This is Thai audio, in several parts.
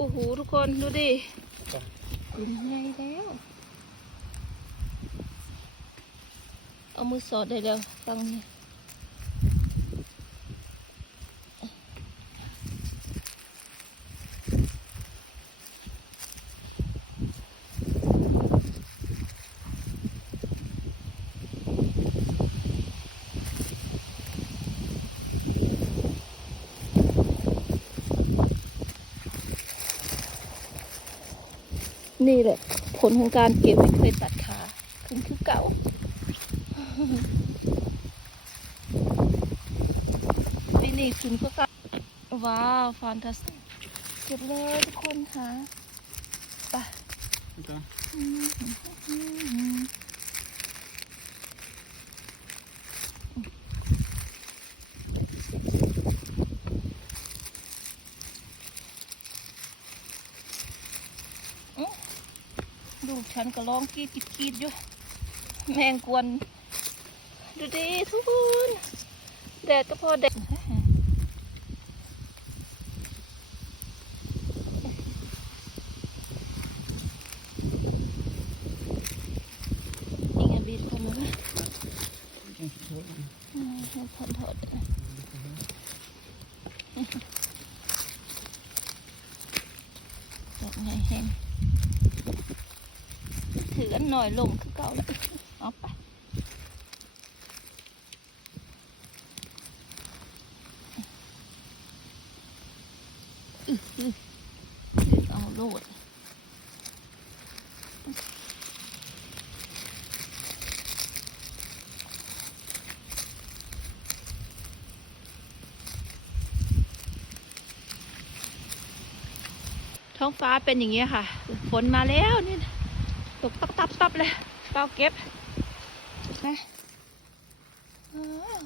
โอ้โหทุกคนดูดิกินไงแล้ว เอามือสอดได้แล้วฟังนี่ นี่แหละ ผลของการเก็บไม่เคยตัดขาขึ้นคือเก่าปีนี้ขึ้นก็เก่าว้าวฟานตาสติกเก็บเลยทุกคนค่ะไป Vänta. ลูก ฉันก็ร้องกรีดกรีดกรีดอยู่ แมงกวน ดูดิทุกคนแดดก็พอแดดนี่ไงบีบเข้ามาไหม Jag kan inte ta den. อืมให้ถอดถอดดอกไงแห้งถื อยลงคือเก่าแล้วเอาไปเอาโลดท้องฟ้าเป็นอย่างเงี้ค่ะ ฝนมาแล้วนี่ กตับตับตับเลยเป้าเก็บนะอ้าว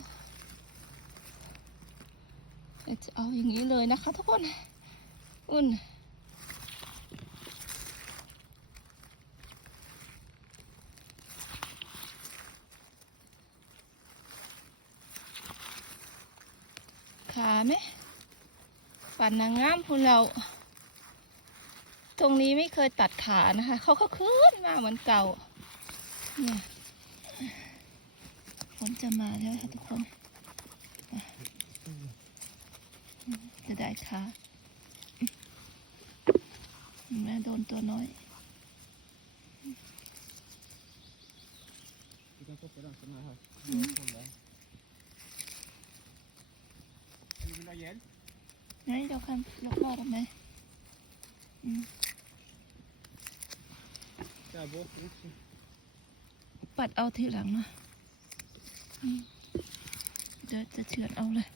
เดี๋ยวจะเอาอย่างนี้เลยนะคะทุกคน อุ่นขาไหมปั่นนางงามพูนเรา ตรงนี้ไม่เคยตัดขานะคะเขาก็ขึ้นมาเหมือนเก่าเนี่ยฝนจะมาแล้วค่ะทุกคนอะจะได้ขาแม่โดนตัวน้อย Du kan plocka den som är här. Jag kollar. Vill du ha hjälp? ไหนเราคันเราพอดไหมอืม Där bort också. ปัดเอาทีหลังนะเดี๋ยวจะเฉือนเอาเลย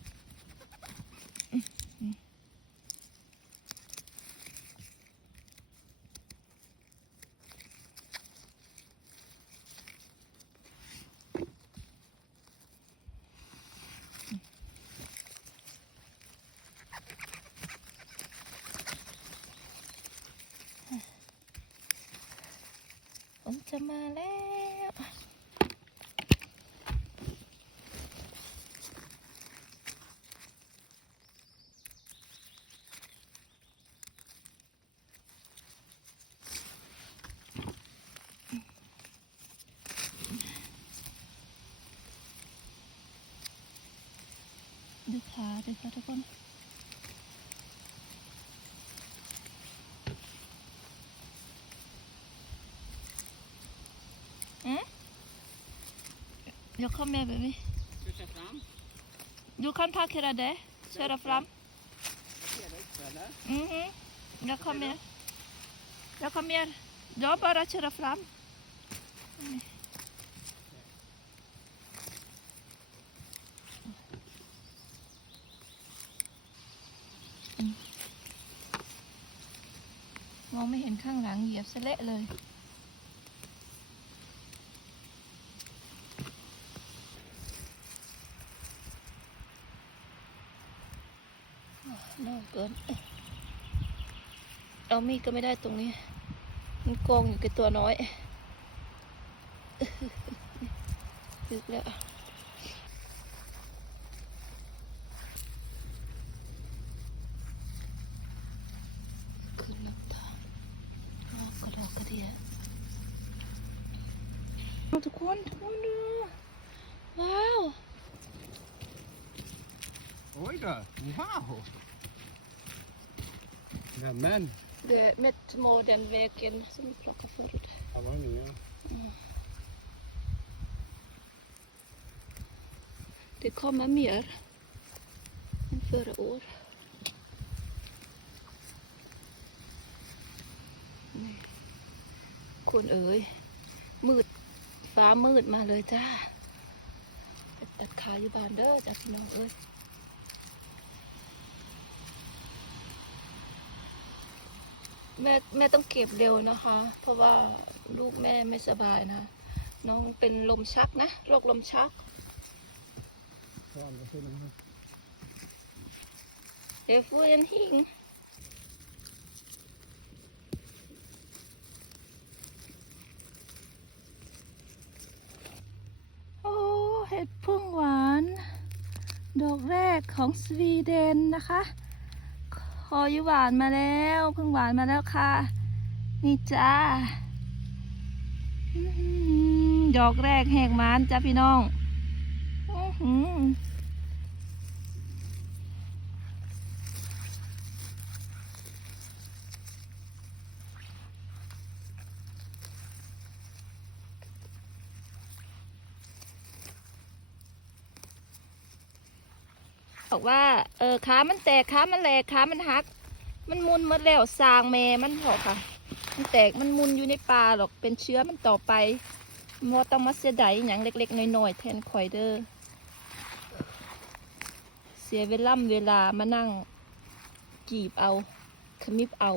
นจะมาแล้วดูขาดูค่ะทุกคน อืมยกเข้าแม่ไปไหม Ska jag köra fram? ยูคันพาเครา เดเชอร์ฟรัม Ser du också eller? อือฮึ jag kommer jag kommer jag bara köra fram Mm. อืมองไม่เห็นข้างหลังเหยียบเสละเลย น่า เกิน เอามีดก็ไม่ได้ตรงนี้ มันกองอยู่กับตัวน้อยตึกแล้วขึ้นลำตาลอบกระดอกกระเดียทุกคนทุกคนดูว้าว Oj då, wow! Nämen, Det är med små den vägen som vi plockade förut. det var nya. Det kommer mer än förra år. Nej. คุณเอ๋ยมืดฟ้ามืดมาเลยจ้าไปตัดขาอยู่บ้านเด้อจ้าพี่น้องเอ้ย แม่แม่ต้องเก็บเร็วนะคะ เพราะว่าลูกแม่ไม่สบายนะ น้องเป็นลมชักนะโรคลมชัก På andra sidan här. Det får en hing. โอ้เห็ดพึ่งหวาน ดอกแรกของสวีเดนนะคะ คอยุหวานมาแล้วเพิ่งหวานมาแล้วค่ะ นี่จ้าหือดอกแรกแหกมานจ้าพี่น้อง อื้อ บอกว่าเออขามันแตกขามันแหลกขามันหัก มันมุนหมดแล้วสางแม่มันพอกค่ะ มันแตกมันมุนอยู่ในปลาหรอกเป็นเชื้อมันต่อไปมอต้องมาเสียดายอย่างเล็กๆน้อยๆแทนคอยเดอร์เสียเวล่ำเวลามานั่งกีบเอาขมิบเอา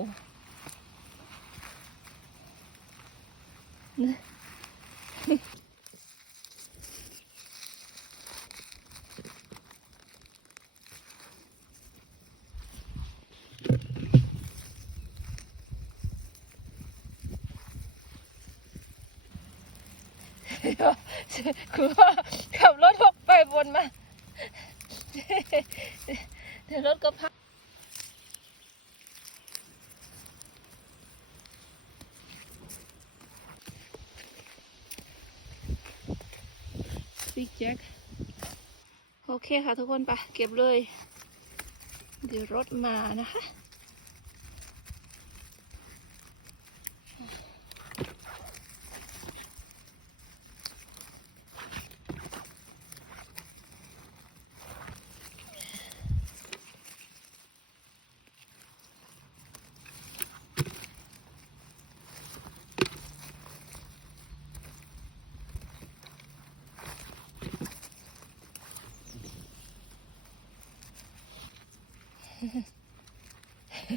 คือว่าขับรถออกไปบนมาแต่รถก็พังบิ๊กแจ็คโอเคค่ะทุกคนไปเก็บเลย เดี๋ยวรถมานะคะ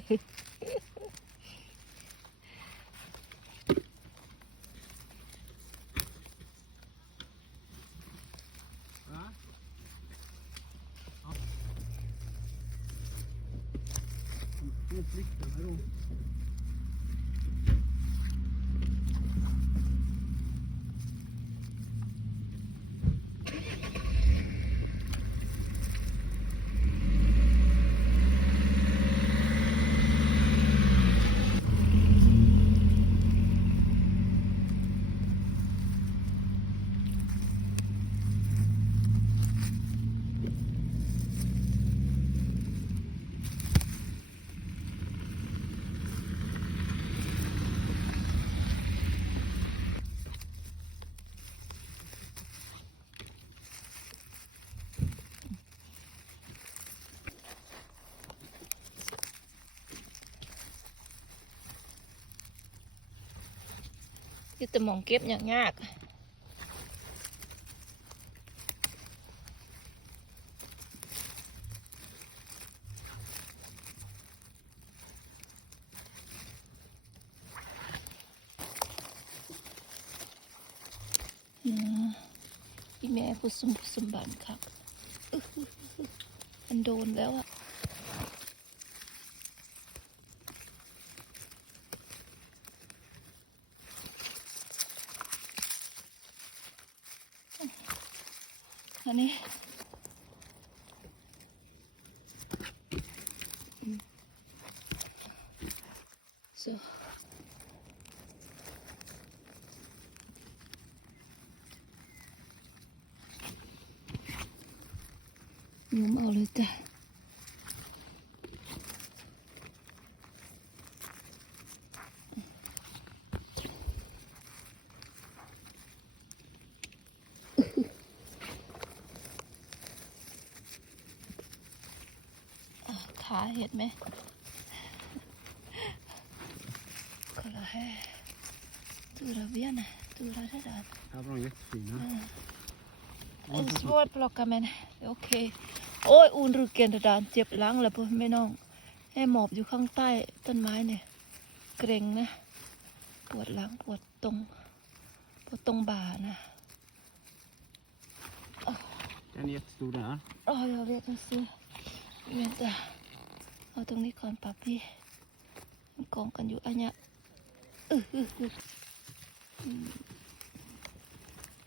cake. จะมองเก็บอย่างยากอืมพี่แม่ผู้สมบุกสมบันครับอื้อหือหือมันโดนแล้วอะ อันนี้อืม so ยุ้มเอาเลยจ้ะ อะขา เห็ดไหมก็ละแห่ตัวละเวียนน่ะตัวละเท่าไหร่ Här var de jättefina. En svår plocka men okej. โอ้ยอุ่นรึเกนดานเจ็บหลังแล้วพ่อแม่น้องให้หมอบอยู่ข้างใต้ต้นไม้เนี่ยเกรงนะปวดหลังปวดตรงปวดตรงบ่านะ Den är jättestor där. อ๋อ jag vet inte vänta เอาตรงนี้ก่อนปับพี่มันกองกันอยู่อันเนี้ยอื้ออื้ออื้ออืม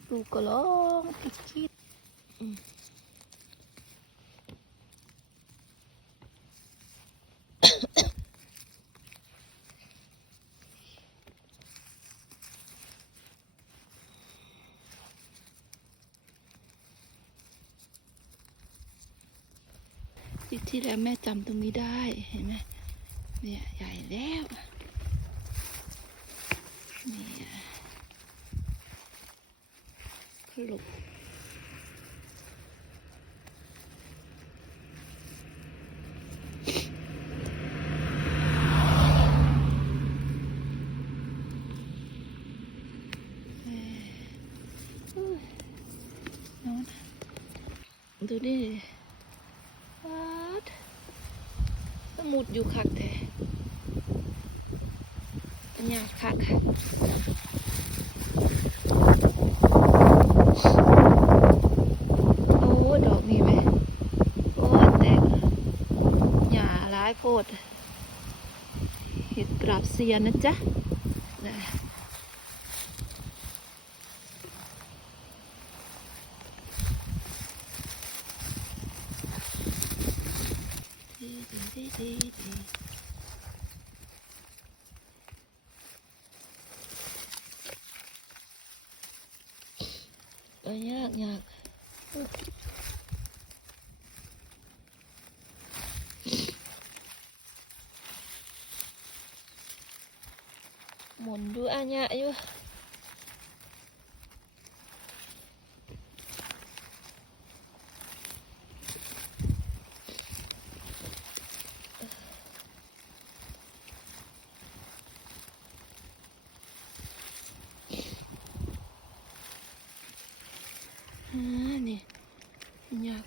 ลูกก็ร้องคิดคิดอืม ที่แล้วแม่จำตรงนี้ได้เห็นไหมเนี่ยใหญ่แล้วเนี่ยขลุกเอ้ยอุ้ยนอนดูนี่วัดสมุดอยู่คักแต่ปัญญาคัก โอ้ ดอกนี่ไหมโอ้แตกหย่าร้ายโพดเห็ดกราบเซียนนะจ๊ะดีดีดีดีดีเอ้ ยากหมุนดูอันเนี้ยอยู่อ่านี่ยาก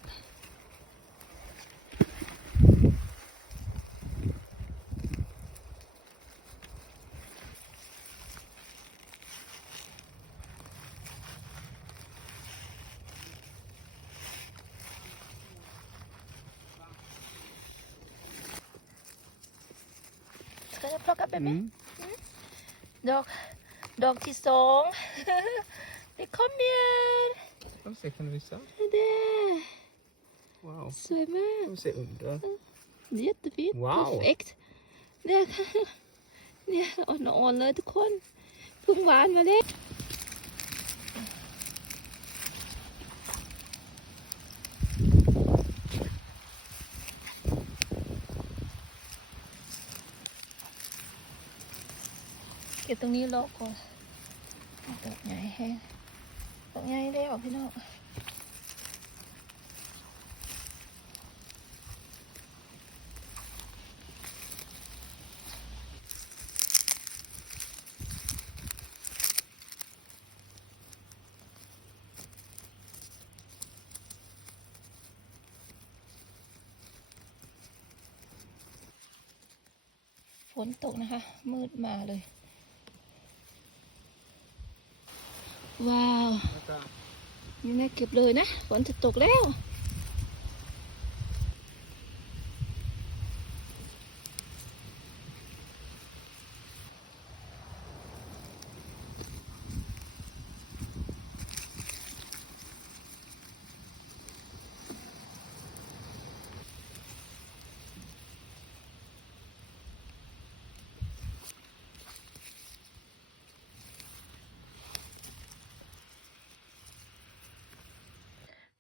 Ska jag plocka baby? Mm. ดอกดอกที่สอง det kommer! Får se, kan du visa? Det Wow. สวยมาก Får se under. Jättefint. Wow. Perfekt. เนี่ยเนี่ยอ่อนๆเลยทุกคนเพิ่งหวานมาเลย ตรงนี้รอก่อนดอกใหญ่แห้งดอกใหญ่ได้ออกพี่น้องฝนตกนะคะ มืดมาเลย ว้าว Vänta. นี่แม่เก็บเลยนะฝนจะตกแล้ว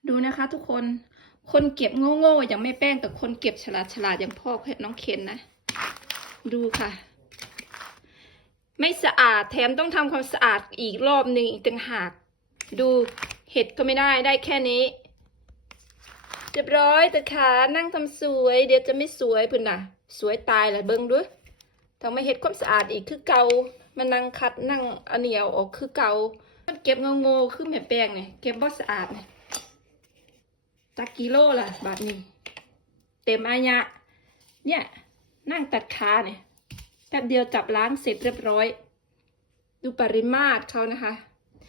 ดูนะคะ ทุกคน คนเก็บโง่ๆอย่างไม่แป้งกับคนเก็บฉลาดฉลาดอย่างพ่อน้องเคนนะ ดูค่ะ ไม่สะอาดแถมต้องทำความสะอาดอีกรอบหนึ่งอีกต่างหาก ดูเห็ดก็ไม่ได้ได้แค่นี้เรียบร้อยแต่ขานั่งทำสวย เดี๋ยวจะไม่สวยพุ่นน่ะสวยตายเลยเบิ้งด้วยต้องไม่เห็ดความสะอาดอีกคือเกามานั่งคัดนั่งเอาเหนียวออกคือเกามันเก็บงงๆคือแม่แป้งเนี่ยเก็บบ่สะอาดเนี่ย จักกิโลล่ะบาทนี้ เต็มอายะ เนี่ย นั่งตัดขาเนี่ยแป๊บเดียวจับล้างเสร็จเรียบร้อย ดูปริมาตรเขานะคะ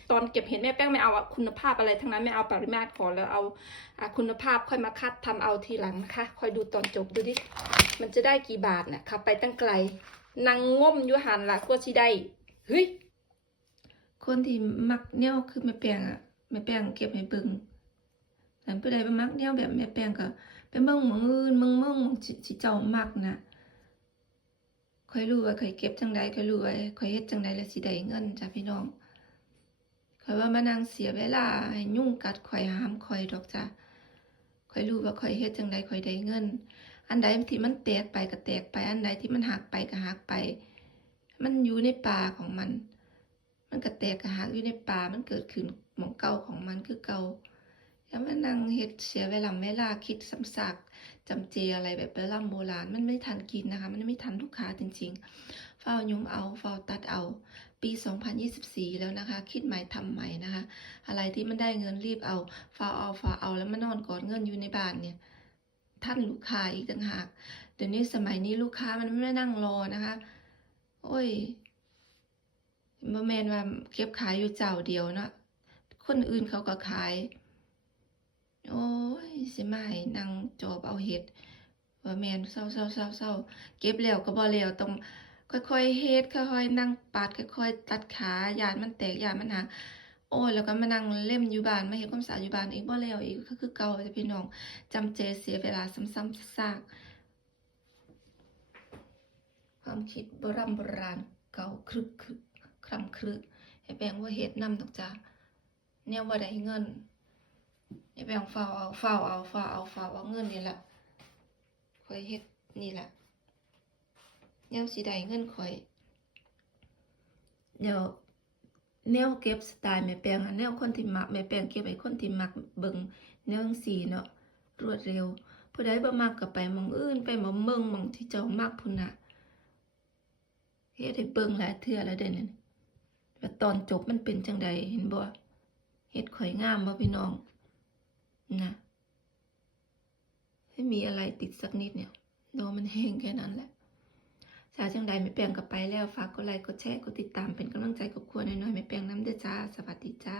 ตอนเก็บเห็ดแม่แป้งไม่เอาคุณภาพอะไรทั้งนั้นไม่เอาปริมาตรก่อนแล้วเอาอคุณภาพค่อยมาคัดทำเอาทีหลังนะคะคอยดูตอนจบดูดิมันจะได้กี่บาทน่ะขับไปตั้งไกลนางง่มยู่หันละกว่าสิได้เฮ้ยคนที่มักแนวคือแม่แป้งอะแม่แป้งเก็บให้เบิ่ง แต่ผู้ใดบ่มักแนวแบบแม่แปงก็ไปเบิ่งมองอื่นเบิ่งเมืองม้องที่ที่เจ้ามักนะค่อยรู้ว่าค่อยเก็บจังใดค่อยรู้ว่าค่อยเฮ็ดจังใดแล้วสิได้เงินจ้ะพี่น้องค่อยว่ามานั่งเสียเวลาให้ยุ่งกัดข่อยหามข่อยดอกจ้ะค่อยรู้ว่าค่อยเฮ็ดจังใดค่อยได้เงิน อันใดที่มันแตกไปก็แตกไป อันใดที่มันหักไปก็หักไป มันอยู่ในป่าของมัน มันก็แตกกระหักอยู่ในป่ามันเกิดขึ้นหมองเก่าของมันคือเก่า อย่ามานั่งเฮ็ดเสียเวลาเวลาคิดซ้ำซากจำเจอะไรแบบโบราณโบราณมันไม่ทันกินนะคะ มันไม่ทันลูกค้าจริงๆเฝ้ายุมเอาเฝ้าตัดเอา ปี 2024 แล้วนะคะ คิดใหม่ทำใหม่นะคะ อะไรที่มันได้เงินรีบเอาเฝ้าเอาเฝ้าเอาแล้วมานอนกอดเงินอยู่ในบ้านเนี่ยท่านลูกค้าอีกต่างหากเดี๋ยวนี้สมัยนี้ลูกค้ามันไม่นั่งรอนะคะ โอ้ยบ่อแมนว่าเก็บขายอยู่เจ้าเดียวเนาะคนอื่นเขาก็ขาย โอ้ยสิมาให้นั่งจอบเอาเห็ดว่าแมนเศร้าเศร้าเศร้าเศร้าเก็บแล้วก็บ่แล้วต้องค่อยๆเฮ็ดค่อยๆนั่งปาดค่อยๆตัดขายานมันแตกยานมันหักโอ้ยแล้วก็มานั่งเล่มอยู่บ้านมาเฮ็ดความสะอาดอยู่บ้านอีกบ่แล้วอีกก็คือเก่าจ้ะพี่น้องจำเจเสียเวลาซ้ำๆซากความคิดโบราณโบราณเก่าครึกครึกคลำครึกให้แปลงว่าเฮ็ดนำดอกจ้าแนวว่าได้เงิน ให้แปลงฝ้าเอาฝ้าเอาฝ้าเอาฝ้าเอาเงินนี่แหละข่อยเฮ็ดนี่แหละแนวสิได้เงินข่อยเดี๋ยวแนวเก็บสไตล์แม่แปลงอะแนวคนที่มักแม่แปลงเก็บไว้คนที่มักเบิ่งแนวจั่งซี้เนาะรวดเร็วผู้ใดบ่มักก็ไปมองอื่นไปมองเมืองมองที่เจ้ามักพุ่นน่ะเฮ็ดให้เบิ่งหลายเทื่อแล้วเด้นี่แล้วตอนจบมันเป็นจังใดเห็นบ่เฮ็ดข่อยงามบ่พี่น้อง นะให้มีอะไรติดสักนิดเนี่ยโดมันแห้งแค่นั้นแหละสาจังใดไม่แปลงกลับไปแล้วฝากกดไลค์กดแชร์กดติดตามเป็นกำลังใจกับครัวน้อยๆไม่แปลงน้ำเด้อจ้า สวัสดีจ้า